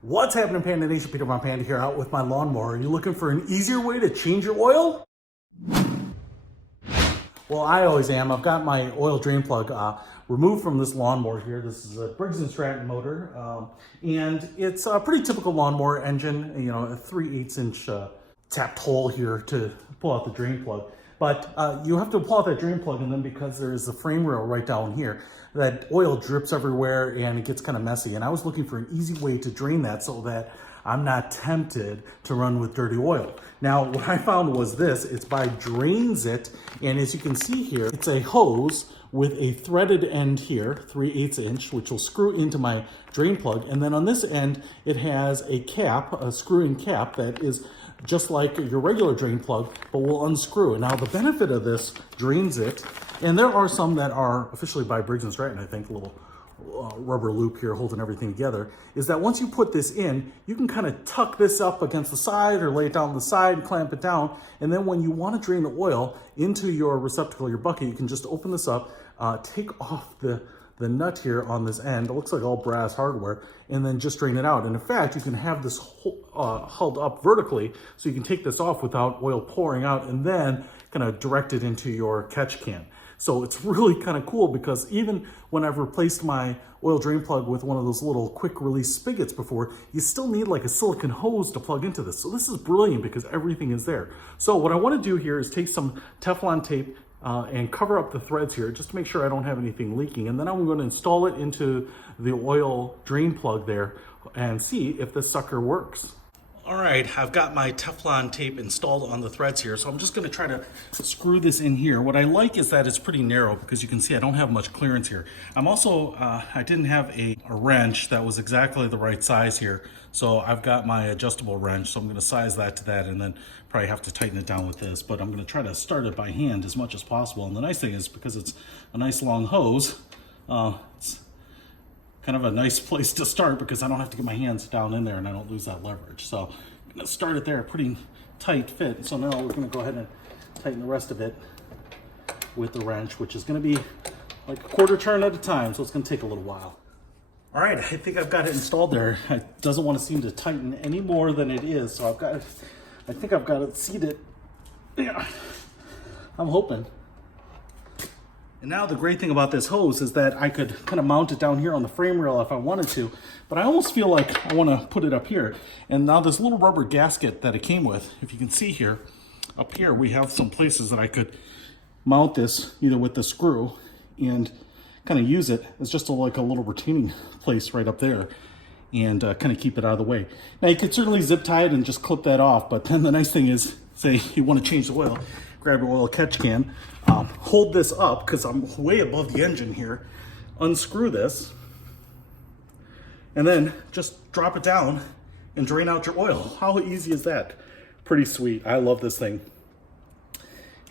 What's happening, Panda Nation? Peter Von Panda here, out with my lawnmower. Are you looking for an easier way to change your oil? Well, I always am. I've got my oil drain plug removed from this lawnmower here. This is a Briggs & Stratton motor, and it's a pretty typical lawnmower engine, you know, a 3/8 inch tapped hole here to pull out the drain plug. But you have to pull out that drain plug, and then because there's a frame rail right down here, that oil drips everywhere and it gets kind of messy. And I was looking for an easy way to drain that so that I'm not tempted to run with dirty oil. Now, what I found was this. It's by Drainzit, and as you can see here, it's a hose with a threaded end here, 3/8 inch, which will screw into my drain plug. And then on this end, it has a cap, a screw-in cap that is just like your regular drain plug, but will unscrew. And now the benefit of this Drainzit, and there are some that are officially by Briggs & Stratton, I think, a little rubber loop here holding everything together, is that once you put this in, you can kind of tuck this up against the side or lay it down the side, clamp it down, and then when you want to drain the oil into your receptacle, your bucket, you can just open this up, take off the nut here on this end. It looks like all brass hardware, and then just drain it out. And in fact, you can have this held up vertically, so you can take this off without oil pouring out, and then kind of direct it into your catch can. So it's really kind of cool, because even when I've replaced my oil drain plug with one of those little quick release spigots before, you still need like a silicone hose to plug into this. So this is brilliant because everything is there. So what I want to do here is take some Teflon tape and cover up the threads here just to make sure I don't have anything leaking. And then I'm going to install it into the oil drain plug there and see if this sucker works. All right, I've got my Teflon tape installed on the threads here, so I'm just gonna try to screw this in here. What I like is that it's pretty narrow, because you can see I don't have much clearance here. I'm also, I didn't have a wrench that was exactly the right size here, so I've got my adjustable wrench, so I'm gonna size that to that, and then probably have to tighten it down with this, but I'm gonna try to start it by hand as much as possible. And the nice thing is, because it's a nice long hose, it's kind of a nice place to start, because I don't have to get my hands down in there and I don't lose that leverage. So I'm gonna start it there, pretty tight fit. So now we're gonna go ahead and tighten the rest of it with the wrench, which is gonna be like a quarter turn at a time. So it's gonna take a little while. All right, I think I've got it installed there. It doesn't want to seem to tighten any more than it is. So I think I've got it seated. Yeah, I'm hoping. And now the great thing about this hose is that I could kind of mount it down here on the frame rail if I wanted to, but I almost feel like I want to put it up here. And now this little rubber gasket that it came with, if you can see here, up here we have some places that I could mount this either with the screw and kind of use it as just like a little retaining place right up there, and kind of keep it out of the way. Now you could certainly zip tie it and just clip that off, but then the nice thing is, say you want to change the oil, grab your oil catch can, hold this up because I'm way above the engine here, unscrew this, and then just drop it down and drain out your oil. How easy is that? Pretty sweet. I love this thing.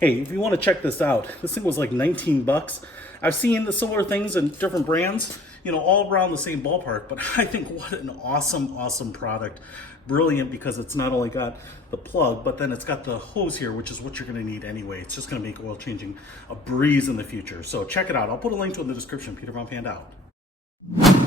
Hey, if you want to check this out, this thing was like 19 bucks. I've seen the similar things in different brands, you know, all around the same ballpark, but I think what an awesome product. Brilliant, because it's not only got the plug, but then it's got the hose here, which is what you're going to need anyway. It's just going to make oil changing a breeze in the future. So check it out. I'll put a link to it in the description. Peter Von Panda out.